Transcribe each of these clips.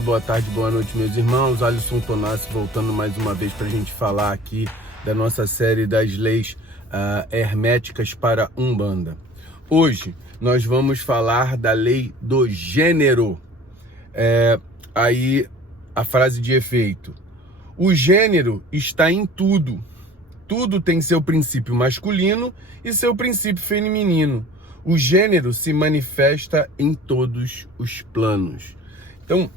dia, boa tarde, boa noite, meus irmãos. Alisson Tonassi voltando mais uma vez para a gente falar aqui da nossa série das leis herméticas para Umbanda. Hoje nós vamos falar da lei do gênero. Aí a frase de efeito: o gênero está em tudo. Tudo tem seu princípio masculino e seu princípio feminino. O gênero se manifesta em todos os planos. Então,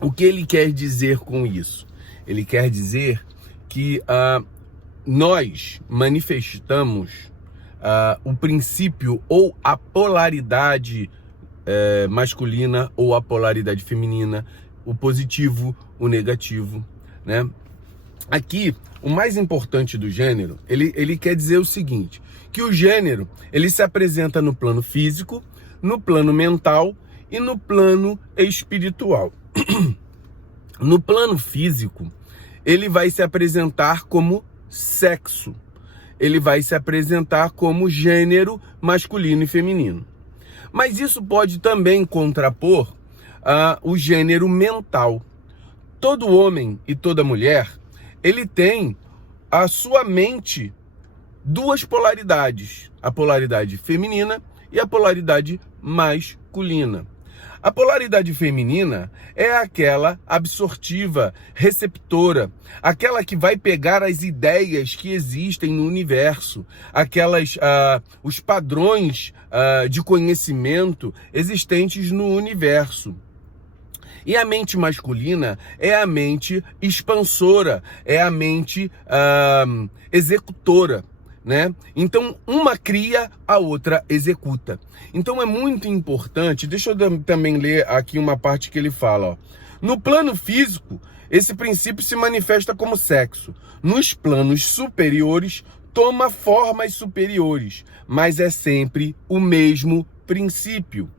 o que ele quer dizer com isso? Ele quer dizer que nós manifestamos o princípio ou a polaridade masculina ou a polaridade feminina, o positivo, o negativo, né? Aqui, o mais importante do gênero, ele quer dizer o seguinte, que o gênero, ele se apresenta no plano físico, no plano mental e no plano espiritual. No plano físico, ele vai se apresentar como sexo. Ele vai se apresentar como gênero masculino e feminino. Mas isso pode também contrapor o gênero mental. Todo homem e toda mulher, ele tem a sua mente duas polaridades, a polaridade feminina e a polaridade masculina. A polaridade feminina é aquela absortiva, receptora, aquela que vai pegar as ideias que existem no universo, os padrões de conhecimento existentes no universo. E a mente masculina é a mente expansora, é a mente executora, né? Então, uma cria, a outra executa. Então, é muito importante, deixa eu também ler aqui uma parte que ele fala, ó. No plano físico, esse princípio se manifesta como sexo. Nos planos superiores, toma formas superiores, mas é sempre o mesmo princípio.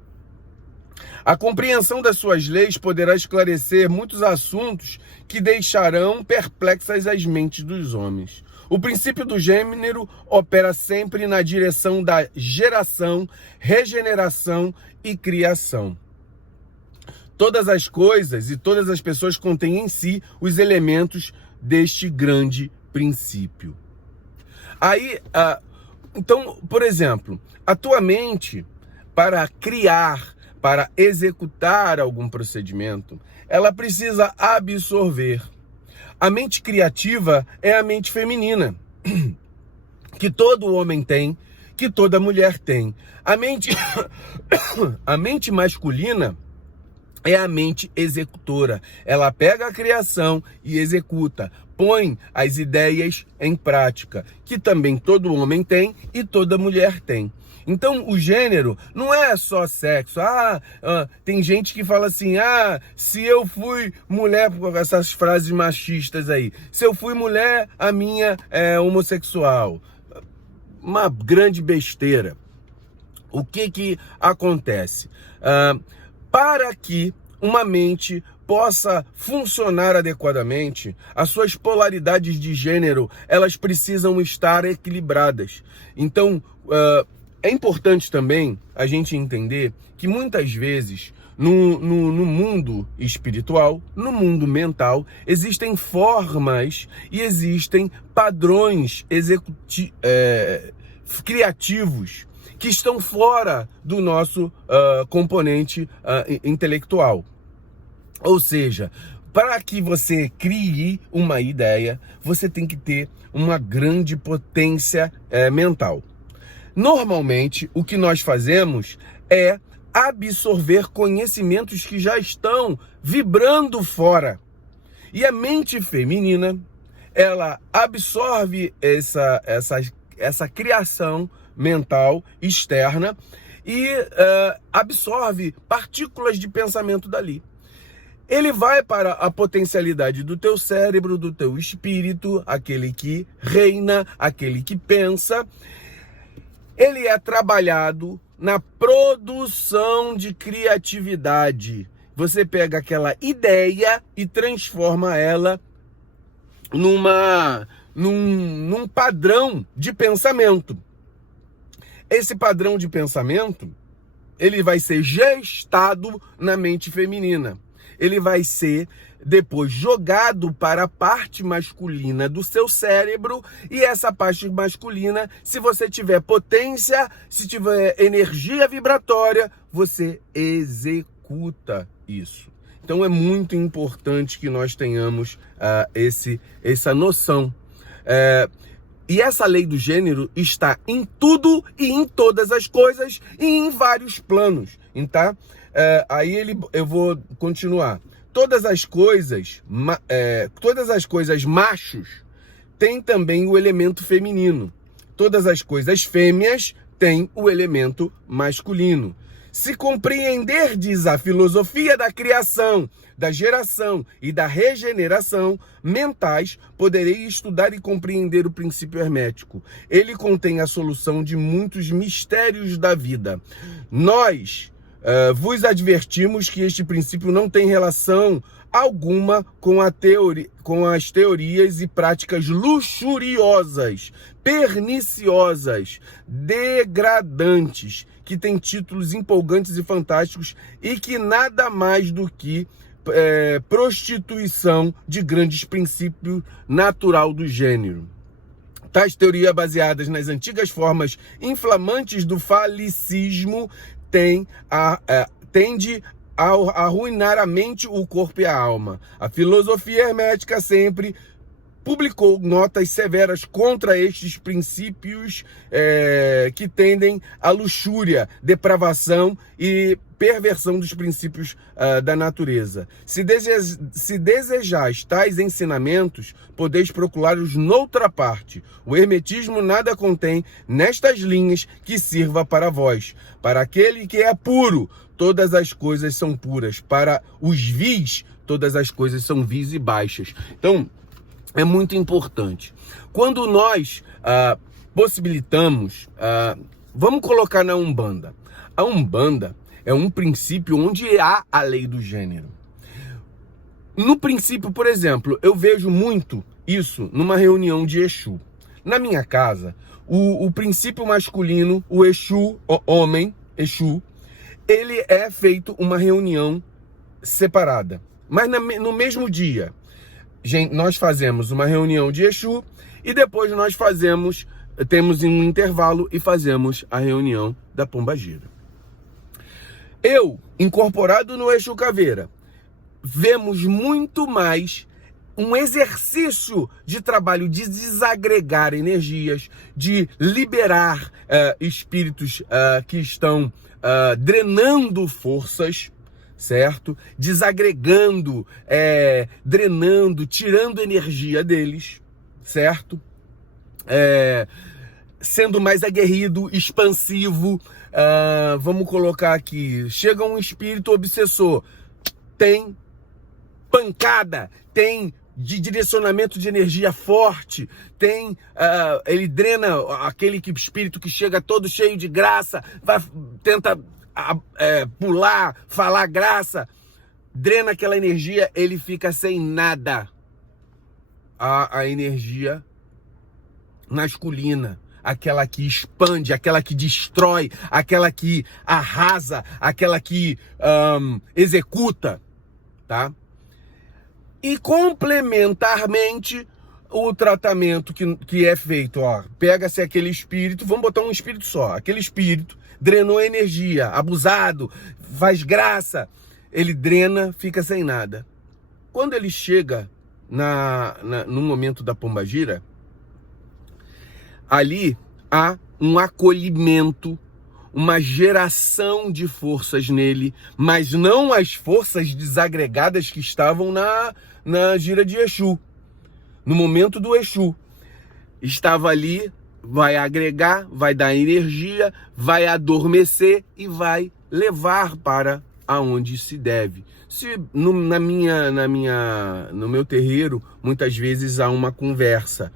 A compreensão das suas leis poderá esclarecer muitos assuntos que deixarão perplexas as mentes dos homens. O princípio do gênero opera sempre na direção da geração, regeneração e criação. Todas as coisas e todas as pessoas contêm em si os elementos deste grande princípio. Aí, então, por exemplo, a tua mente, para criar, para executar algum procedimento, ela precisa absorver. A mente criativa é a mente feminina, que todo homem tem, que toda mulher tem. A mente masculina é a mente executora. Ela pega a criação e executa, põe as ideias em prática, que também todo homem tem e toda mulher tem. Então, o gênero não é só sexo. Tem gente que fala assim, se eu fui mulher, essas frases machistas aí, se eu fui mulher, a minha é homossexual. Uma grande besteira. O que acontece? Para que uma mente possa funcionar adequadamente, as suas polaridades de gênero, elas precisam estar equilibradas. Então, é importante também a gente entender que muitas vezes no mundo espiritual, no mundo mental, existem formas e existem padrões criativos que estão fora do nosso componente intelectual. Ou seja, para que você crie uma ideia, você tem que ter uma grande potência mental. Normalmente, o que nós fazemos é absorver conhecimentos que já estão vibrando fora. E a mente feminina, ela absorve essa criação mental externa e absorve partículas de pensamento dali. Ele vai para a potencialidade do teu cérebro, do teu espírito, aquele que reina, aquele que pensa. Ele é trabalhado na produção de criatividade. Você pega aquela ideia e transforma ela num padrão de pensamento. Esse padrão de pensamento, ele vai ser gestado na mente feminina. ele vai ser depois jogado para a parte masculina do seu cérebro, e essa parte masculina, se você tiver potência, se tiver energia vibratória, você executa isso. Então é muito importante que nós tenhamos essa noção. E essa lei do gênero está em tudo e em todas as coisas e em vários planos. Tá? Eu vou continuar. Todas as coisas machos têm também o elemento feminino. Todas as coisas fêmeas têm o elemento masculino. Se compreenderdes a filosofia da criação, da geração e da regeneração mentais, poderei estudar e compreender o princípio hermético. Ele contém a solução de muitos mistérios da vida. Nós vos advertimos que este princípio não tem relação alguma com as teorias e práticas luxuriosas, perniciosas, degradantes, que têm títulos empolgantes e fantásticos e que nada mais do que prostituição de grandes princípios natural do gênero. Tais teorias baseadas nas antigas formas inflamantes do falicismo tende a arruinar a mente, o corpo e a alma. A filosofia hermética sempre publicou notas severas contra estes princípios que tendem à luxúria, depravação e perversão dos princípios da natureza. Se desejais tais ensinamentos, podeis procurá-los noutra parte. O hermetismo nada contém nestas linhas que sirva para vós. Para aquele que é puro, todas as coisas são puras. Para os vis, todas as coisas são vis e baixas. Então, é muito importante. Quando nós possibilitamos, vamos colocar na Umbanda. A Umbanda é um princípio onde há a lei do gênero. No princípio, por exemplo, eu vejo muito isso numa reunião de Exu. Na minha casa, o princípio masculino, o Exu, o homem, Exu, ele é feito uma reunião separada. Mas no mesmo dia, nós fazemos uma reunião de Exu e depois nós temos um intervalo e fazemos a reunião da Pombagira. Eu, incorporado no Exu Caveira, vemos muito mais um exercício de trabalho de desagregar energias, de liberar espíritos que estão drenando forças, certo? Desagregando, drenando, tirando energia deles, certo? Sendo mais aguerrido, expansivo. Vamos colocar aqui, chega um espírito obsessor, tem pancada, tem de direcionamento de energia forte, ele drena aquele espírito que chega todo cheio de graça, tenta pular, falar graça, drena aquela energia, ele fica sem nada. A energia masculina, aquela que expande, aquela que destrói, aquela que arrasa, aquela que executa, tá? E complementarmente, o tratamento que é feito, pega-se aquele espírito, vamos botar um espírito só, aquele espírito drenou energia, abusado, faz graça, ele drena, fica sem nada. Quando ele chega no momento da Pombagira, ali há um acolhimento, uma geração de forças nele, mas não as forças desagregadas que estavam na gira de Exu. No momento do Exu, estava ali, vai agregar, vai dar energia, vai adormecer e vai levar para aonde se deve. No meu terreiro, muitas vezes há uma conversa.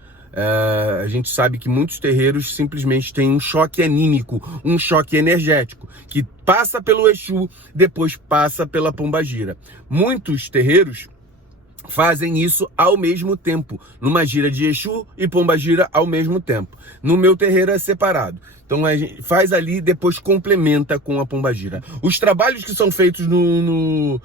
A gente sabe que muitos terreiros simplesmente têm um choque anímico, um choque energético, que passa pelo Exu, depois passa pela Pombagira. Muitos terreiros fazem isso ao mesmo tempo, numa gira de Exu e Pombagira ao mesmo tempo. No meu terreiro é separado. Então a gente faz ali, depois complementa com a Pombagira. Os trabalhos que são feitos no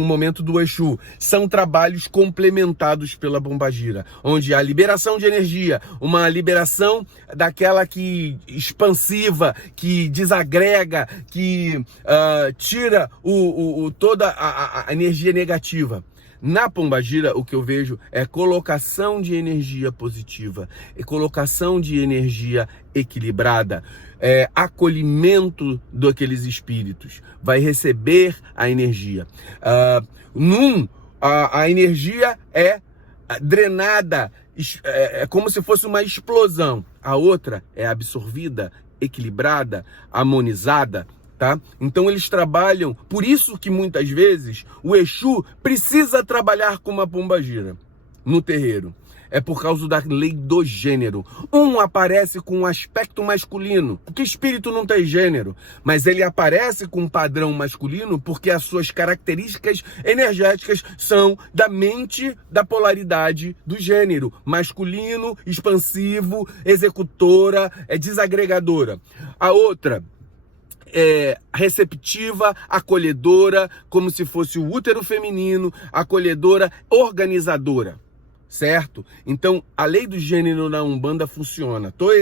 momento do Exu são trabalhos complementados pela Pombagira, onde a liberação de energia, uma liberação daquela que expansiva, que desagrega, que tira toda a energia negativa. Na Pombagira, o que eu vejo é colocação de energia positiva, colocação de energia equilibrada, acolhimento daqueles espíritos, vai receber a energia. A energia é drenada, é como se fosse uma explosão. A outra é absorvida, equilibrada, harmonizada. Tá? Então eles trabalham, por isso que muitas vezes o Exu precisa trabalhar com uma pombagira no terreiro. É por causa da lei do gênero. Um aparece com um aspecto masculino, porque espírito não tem gênero, mas ele aparece com um padrão masculino porque as suas características energéticas são da mente, da polaridade do gênero. Masculino, expansivo, executora, desagregadora. A outra receptiva, acolhedora, como se fosse o útero feminino, acolhedora, organizadora, certo? Então, a lei do gênero na Umbanda funciona. Estou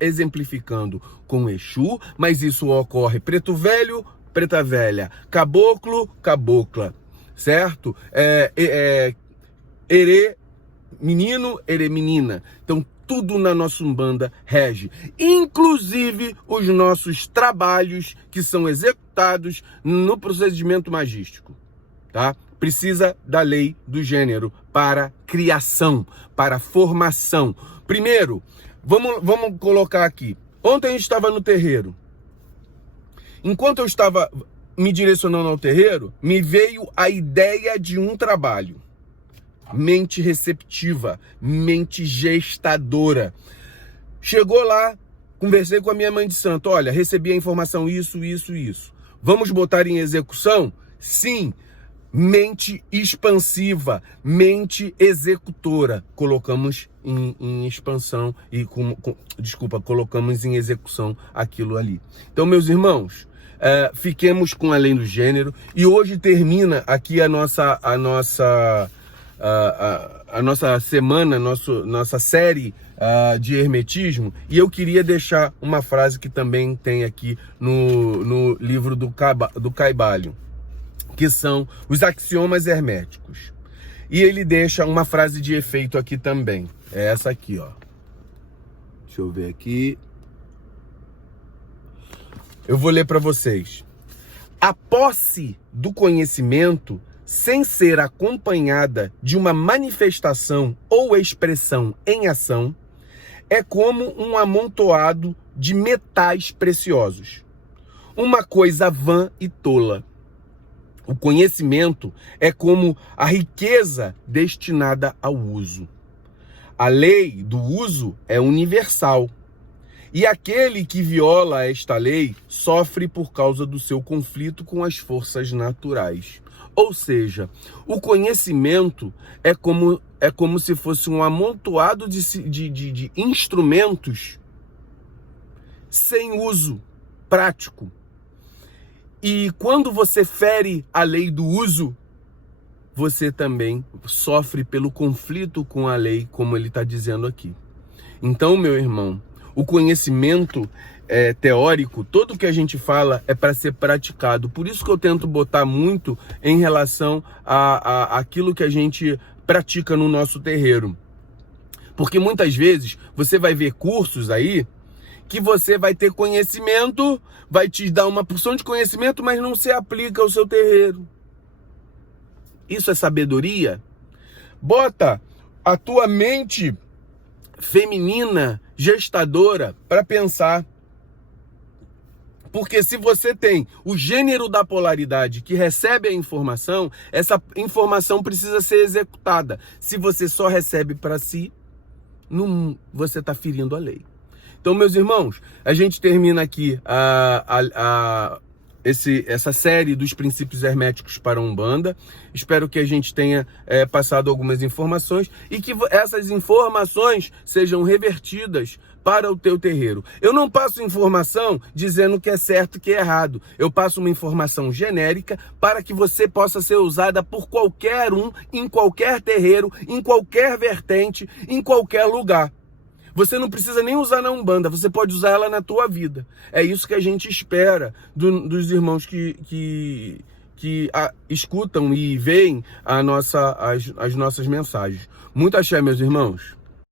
exemplificando com Exu, mas isso ocorre preto velho, preta velha, caboclo, cabocla, certo? Erê menino, erê menina. Então, tudo na nossa Umbanda rege, inclusive os nossos trabalhos que são executados no procedimento magístico, tá? Precisa da lei do gênero para criação, para formação. Primeiro, vamos colocar aqui. Ontem a gente estava no terreiro. Enquanto eu estava me direcionando ao terreiro, me veio a ideia de um trabalho. Mente receptiva, mente gestadora. Chegou lá, conversei com a minha mãe de santo. Olha, recebi a informação isso. Vamos botar em execução? Sim. Mente expansiva, mente executora. Colocamos em expansão e colocamos em execução aquilo ali. Então, meus irmãos, fiquemos com a lei do gênero e hoje termina aqui a nossa semana, nossa série de hermetismo, e eu queria deixar uma frase que também tem aqui no livro do Kybalion, que são os axiomas herméticos. E ele deixa uma frase de efeito aqui também. É essa aqui, ó. Deixa eu ver aqui. Eu vou ler para vocês. A posse do conhecimento, sem ser acompanhada de uma manifestação ou expressão em ação, é como um amontoado de metais preciosos, uma coisa vã e tola. O conhecimento é como a riqueza destinada ao uso. A lei do uso é universal, e aquele que viola esta lei sofre por causa do seu conflito com as forças naturais. Ou seja, o conhecimento é como se fosse um amontoado de instrumentos sem uso prático. E quando você fere a lei do uso, você também sofre pelo conflito com a lei, como ele está dizendo aqui. Então, meu irmão, o conhecimento teórico, tudo que a gente fala é para ser praticado. Por isso que eu tento botar muito em relação a aquilo que a gente pratica no nosso terreiro. Porque muitas vezes você vai ver cursos aí que você vai ter conhecimento, vai te dar uma porção de conhecimento, mas não se aplica ao seu terreiro. Isso é sabedoria? Bota a tua mente feminina, gestadora, para pensar. Porque se você tem o gênero da polaridade que recebe a informação, essa informação precisa ser executada. Se você só recebe para si, você está ferindo a lei. Então, meus irmãos, a gente termina aqui essa série dos princípios herméticos para a Umbanda. Espero que a gente tenha passado algumas informações e que essas informações sejam revertidas para o teu terreiro. Eu não passo informação dizendo que é certo e que é errado. Eu passo uma informação genérica para que você possa ser usada por qualquer um, em qualquer terreiro, em qualquer vertente, em qualquer lugar. Você não precisa nem usar na Umbanda, você pode usar ela na tua vida. É isso que a gente espera dos irmãos que escutam e veem as nossas mensagens. Muito axé, meus irmãos.